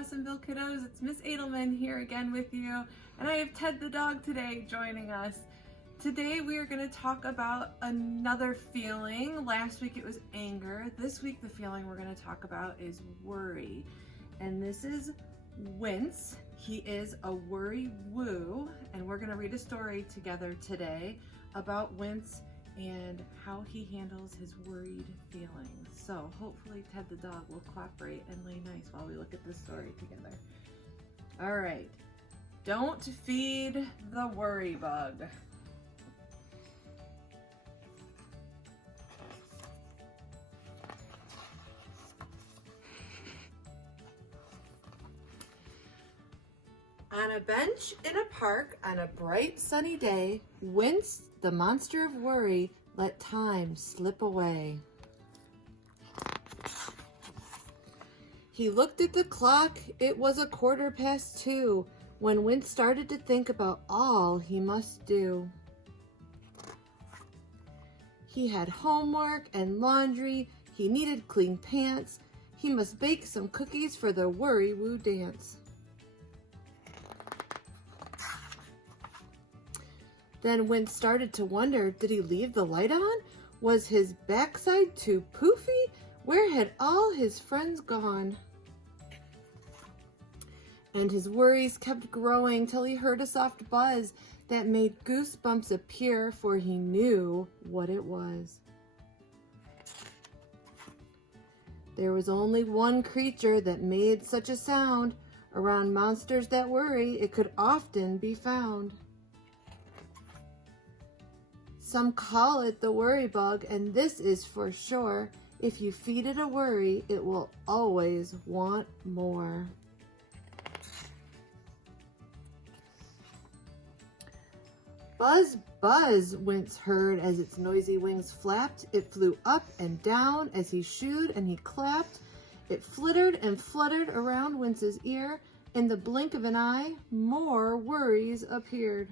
Awesomeville kiddos, it's Miss Adelmann here again with you, and I have Ted the dog today joining us. Today we are going to talk about another feeling. Last week it was anger. This week the feeling we're going to talk about is worry, and this is Wince. He is a worry woo, and we're going to read a story together today about Wince and how he handles his worried feelings. So hopefully Ted the dog will cooperate and lay nice while we look at this story together. All right, don't feed the worry bug. On a bench in a park on a bright sunny day, Wince, the monster of worry, let time slip away. He looked at the clock. It was 2:15 when Wince started to think about all he must do. He had homework and laundry. He needed clean pants. He must bake some cookies for the worry woo dance. Then Wince started to wonder, did he leave the light on? Was his backside too poofy? Where had all his friends gone? And his worries kept growing till he heard a soft buzz that made goosebumps appear, for he knew what it was. There was only one creature that made such a sound. Around monsters that worry, it could often be found. Some call it the worry bug, and this is for sure. If you feed it a worry, it will always want more. Buzz, buzz, Wince heard as its noisy wings flapped. It flew up and down as he shooed and he clapped. It flittered and fluttered around Wince's ear. In the blink of an eye, more worries appeared.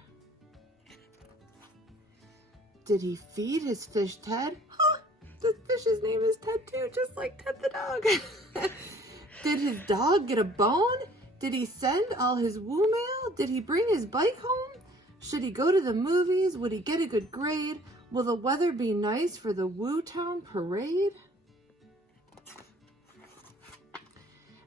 Did he feed his fish Ted? Huh, the fish's name is Ted too, just like Ted the dog. Did his dog get a bone? Did he send all his woo mail? Did he bring his bike home? Should he go to the movies? Would he get a good grade? Will the weather be nice for the Woo Town parade?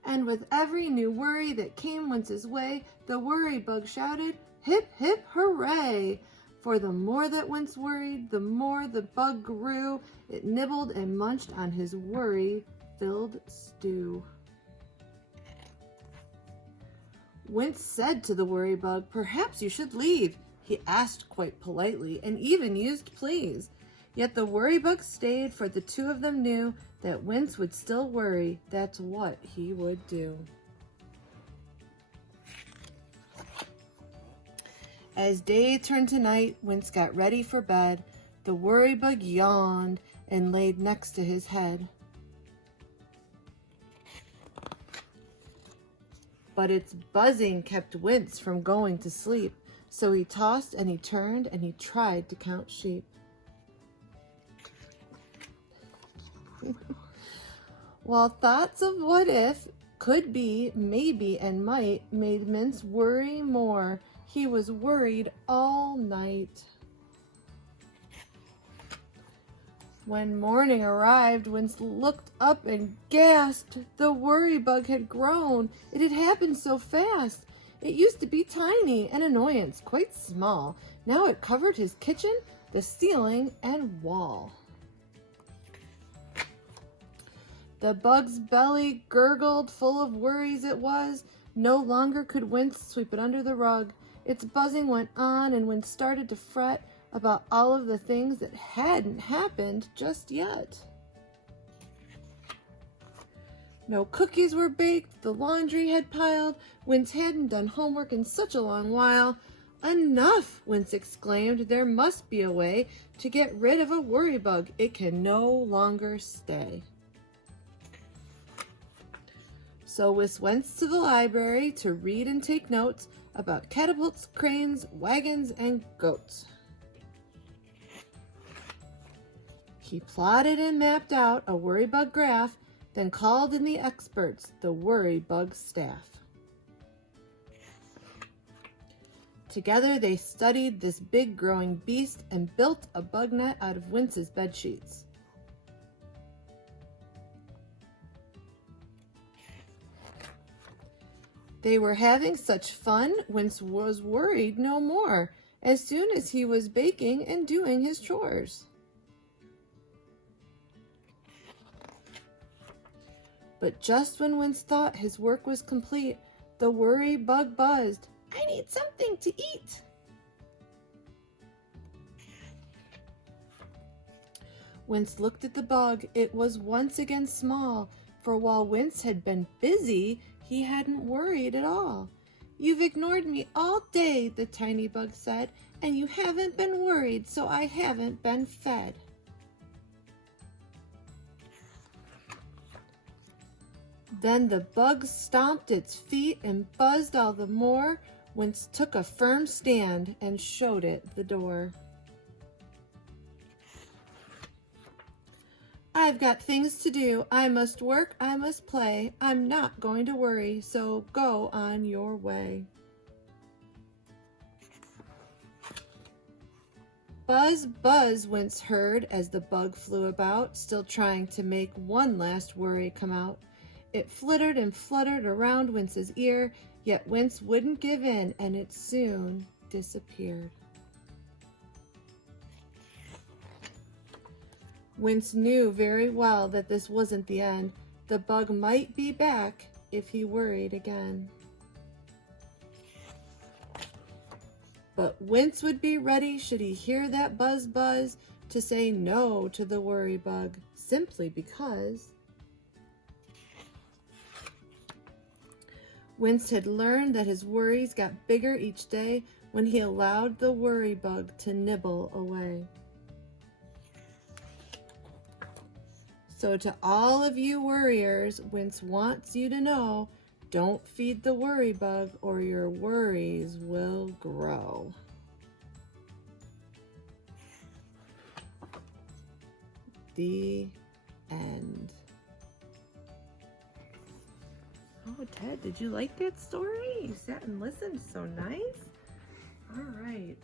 And with every new worry that came Wince's way, the worry bug shouted, hip, hip, hooray! For the more that Wince worried, the more the bug grew. It nibbled and munched on his worry-filled stew. Wince said to the worry bug, perhaps you should leave. He asked quite politely and even used please. Yet the worry bug stayed, for the two of them knew that Wince would still worry. That's what he would do. As day turned to night, Wince got ready for bed. The worry bug yawned and laid next to his head. But its buzzing kept Wince from going to sleep, so he tossed and he turned and he tried to count sheep. While thoughts of what if, could be, maybe, and might made Wince worry more, he was worried all night. When morning arrived, Wince looked up and gasped. The worry bug had grown. It had happened so fast. It used to be tiny, an annoyance, quite small. Now it covered his kitchen, the ceiling, and wall. The bug's belly gurgled, full of worries it was. No longer could Wince sweep it under the rug. Its buzzing went on, and Wince started to fret about all of the things that hadn't happened just yet. No cookies were baked, the laundry had piled, Wince hadn't done homework in such a long while. Enough, Wince exclaimed, there must be a way to get rid of a worry bug. It can no longer stay. So Wince went to the library to read and take notes about catapults, cranes, wagons, and goats. He plotted and mapped out a worry bug graph then called in the experts, the worry bug staff. Together they studied this big growing beast and built a bug net out of Wince's bed sheets. They were having such fun, Wince was worried no more as soon as he was baking and doing his chores. But just when Wince thought his work was complete, the worry bug buzzed, "I need something to eat." Wince looked at the bug. It was once again small, for while Wince had been busy, he hadn't worried at all. "You've ignored me all day," the tiny bug said, "and you haven't been worried, so I haven't been fed." Then the bug stomped its feet and buzzed all the more. Wince took a firm stand and showed it the door. "I've got things to do. I must work, I must play. I'm not going to worry, so go on your way." Buzz, buzz, Wince heard as the bug flew about, still trying to make one last worry come out. It flittered and fluttered around Wince's ear, yet Wince wouldn't give in, and it soon disappeared. Wince knew very well that this wasn't the end. The bug might be back if he worried again. But Wince would be ready should he hear that buzz buzz to say no to the worry bug, simply because Wince had learned that his worries got bigger each day when he allowed the worry bug to nibble away. So to all of you worriers, Wince wants you to know, don't feed the worry bug or your worries will grow. The end. Oh, Ted, did you like that story? You sat and listened. So nice. All right.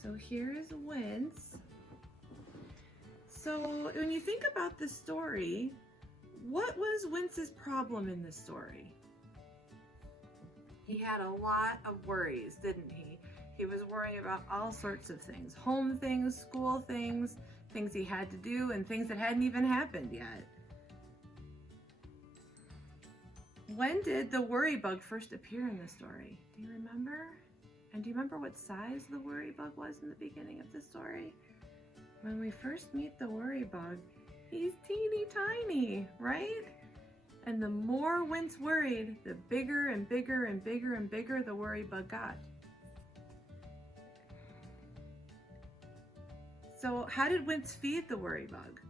So here's Wince. So when you think about the story, what was Wince's problem in this story? He had a lot of worries, didn't he? He was worrying about all sorts of things, home things, school things, things he had to do, and things that hadn't even happened yet. When did the worry bug first appear in the story? Do you remember? And do you remember what size the worry bug was in the beginning of the story? When we first meet the worry bug, he's teeny tiny, right? And the more Wince worried, the bigger and bigger and bigger and bigger the worry bug got. So how did Wince feed the worry bug?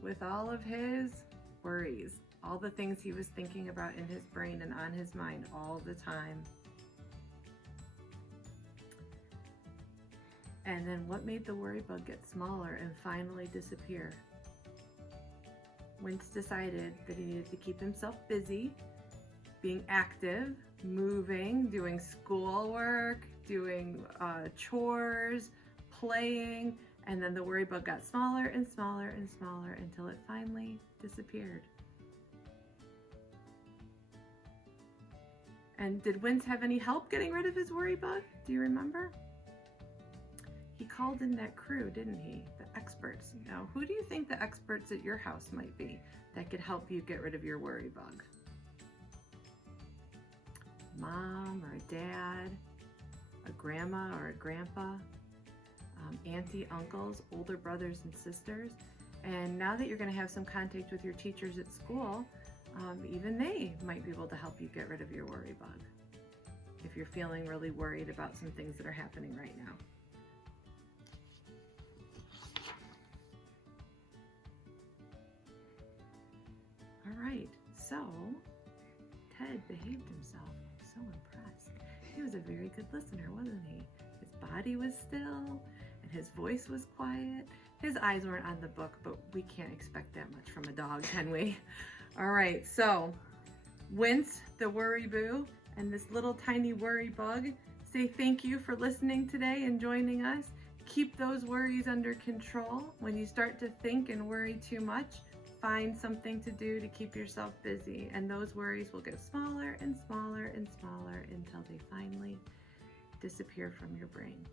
With all of his worries, all the things he was thinking about in his brain and on his mind all the time. And then what made the worry bug get smaller and finally disappear? Wince decided that he needed to keep himself busy, being active, moving, doing schoolwork, doing chores, playing, and then the worry bug got smaller and smaller and smaller until it finally disappeared. And did Wince have any help getting rid of his worry bug? Do you remember? He called in that crew, didn't he? The experts. Now, who do you think the experts at your house might be that could help you get rid of your worry bug? Mom or a dad, a grandma or a grandpa, auntie, uncles, older brothers and sisters. And now that you're going to have some contact with your teachers at school, even they might be able to help you get rid of your worry bug if you're feeling really worried about some things that are happening right now. All right, so Ted behaved himself. I'm so impressed. He was a very good listener, wasn't he? His body was still, and his voice was quiet, His eyes weren't on the book, but we can't expect that much from a dog, can we? All right, so Wince, the worry boo, and this little tiny worry bug say thank you for listening today and joining us. Keep those worries under control. When you start to think and worry too much, find something to do to keep yourself busy, and those worries will get smaller and smaller and smaller until they finally disappear from your brain.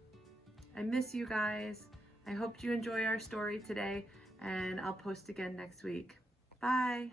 I miss you guys. I hope you enjoy our story today, and I'll post again next week. Bye.